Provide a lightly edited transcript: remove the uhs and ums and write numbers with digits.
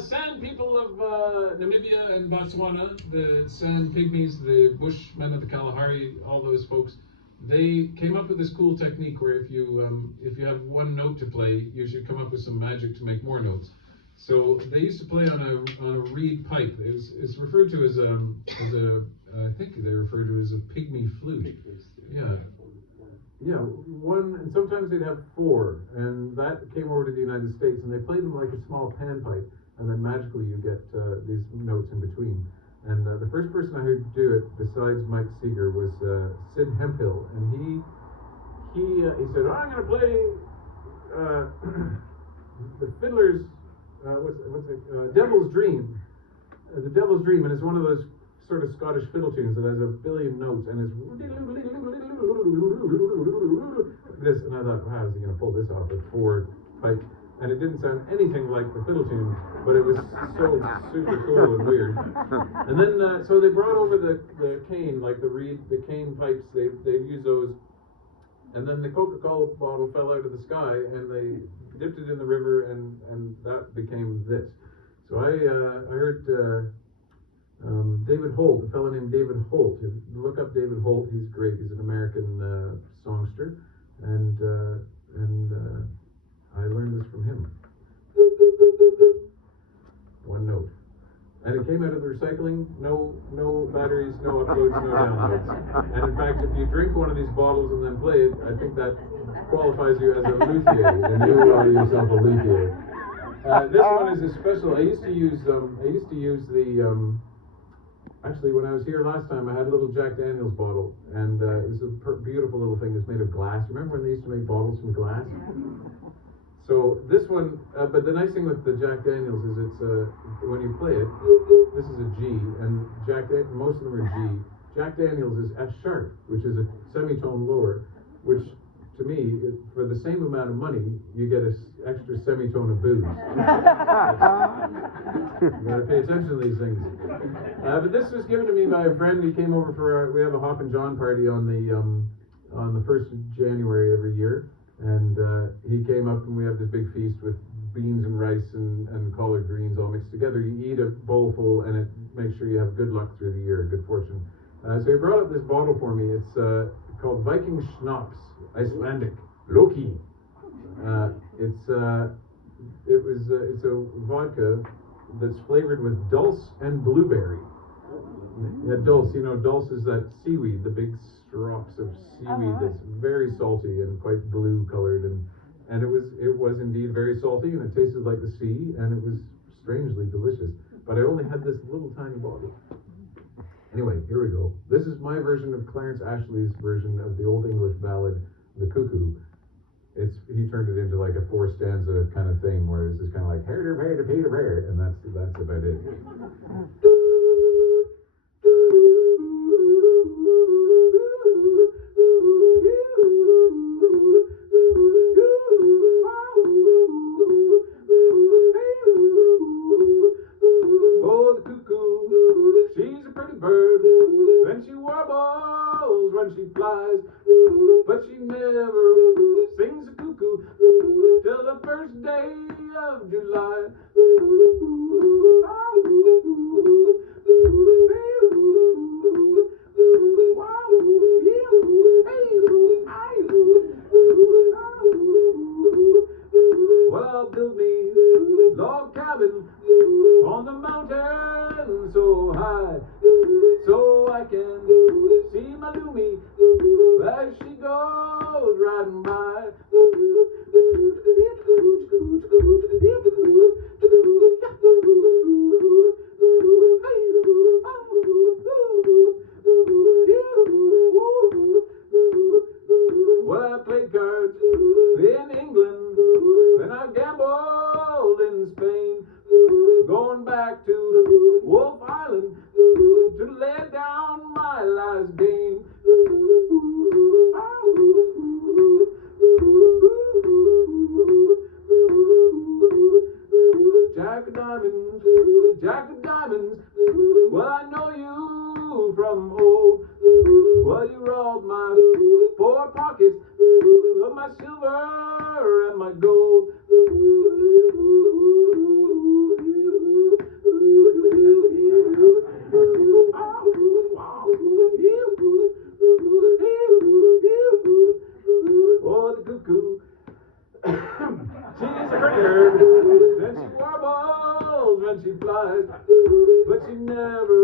Sand people of Namibia and Botswana, the Sand Pygmies, the Bushmen of the Kalahari, all those folks, they came up with this cool technique where if you have one note to play, you should come up with some magic to make more notes. So they used to play on a reed pipe. It's referred to as a I think they refer to it as a pygmy flute. Yeah. Yeah, one, and sometimes they'd have four, and that came over to the United States, and they played them like a small panpipe, and then magically you get these notes in between. And the first person I heard do it, besides Mike Seeger, was Sid Hemphill, and he said, oh, I'm going to play the Fiddler's, Devil's Dream. The Devil's Dream, and it's one of those sort of Scottish fiddle tunes that has a billion notes, and it's this, and I thought, wow, is he going to pull this off with four pipes? And it didn't sound anything like the fiddle tune, but it was so super cool and weird. And then, so they brought over the cane, like the cane pipes, they'd use those, and then the Coca-Cola bottle fell out of the sky, and they dipped it in the river, and that became this. So I heard David Holt, a fellow named David Holt. If you look up David Holt, he's great. He's an American songster, and I learned this from him. One note. And it came out of the recycling, no batteries, no uploads, no downloads. And in fact, if you drink one of these bottles and then play it, I think that qualifies you as a luthier, and you are yourself a luthier. This one is a special. I used to use the actually, when I was here last time, I had a little Jack Daniels bottle, and it was a beautiful little thing. It's made of glass. Remember when they used to make bottles from glass? So this one, but the nice thing with the Jack Daniels is it's when you play it, this is a G, and most of them are G. Jack Daniels is F sharp, which is a semitone lower, which to me, for the same amount of money, you get an extra semitone of booze. You gotta pay attention to these things. But this was given to me by a friend. He came over we have a Hop and John party on the 1st of January every year. And he came up, and we have this big feast with beans and rice and collard greens all mixed together. You eat a bowl full, and it makes sure you have good luck through the year, good fortune. So he brought up this bottle for me. It's called Viking Schnapps, Icelandic, Loki. It's a vodka that's flavored with dulse and blueberry. Yeah, dulse. Dulse is that seaweed, the big strops of seaweed that's very salty and quite blue colored, and it was indeed very salty, and it tasted like the sea, and it was strangely delicious. But I only had this little tiny bottle. Anyway, here we go. This is my version of Clarence Ashley's version of the Old English ballad, The Cuckoo. He turned it into like a 4-stanza kind of thing, where it's just kind of like, and that's about it. When she flies, but she never sings a cuckoo till the first day of July. Well, I'll build me a log cabin on the mountain so high, so I can see my Lumi as she goes riding by. Well, I played cards in England, and I gambled in Spain, going back to Wolf Island to lay down my last game. Jack of diamonds, well, I know you from old. Well, you robbed my 4 pockets of my silver and my gold. never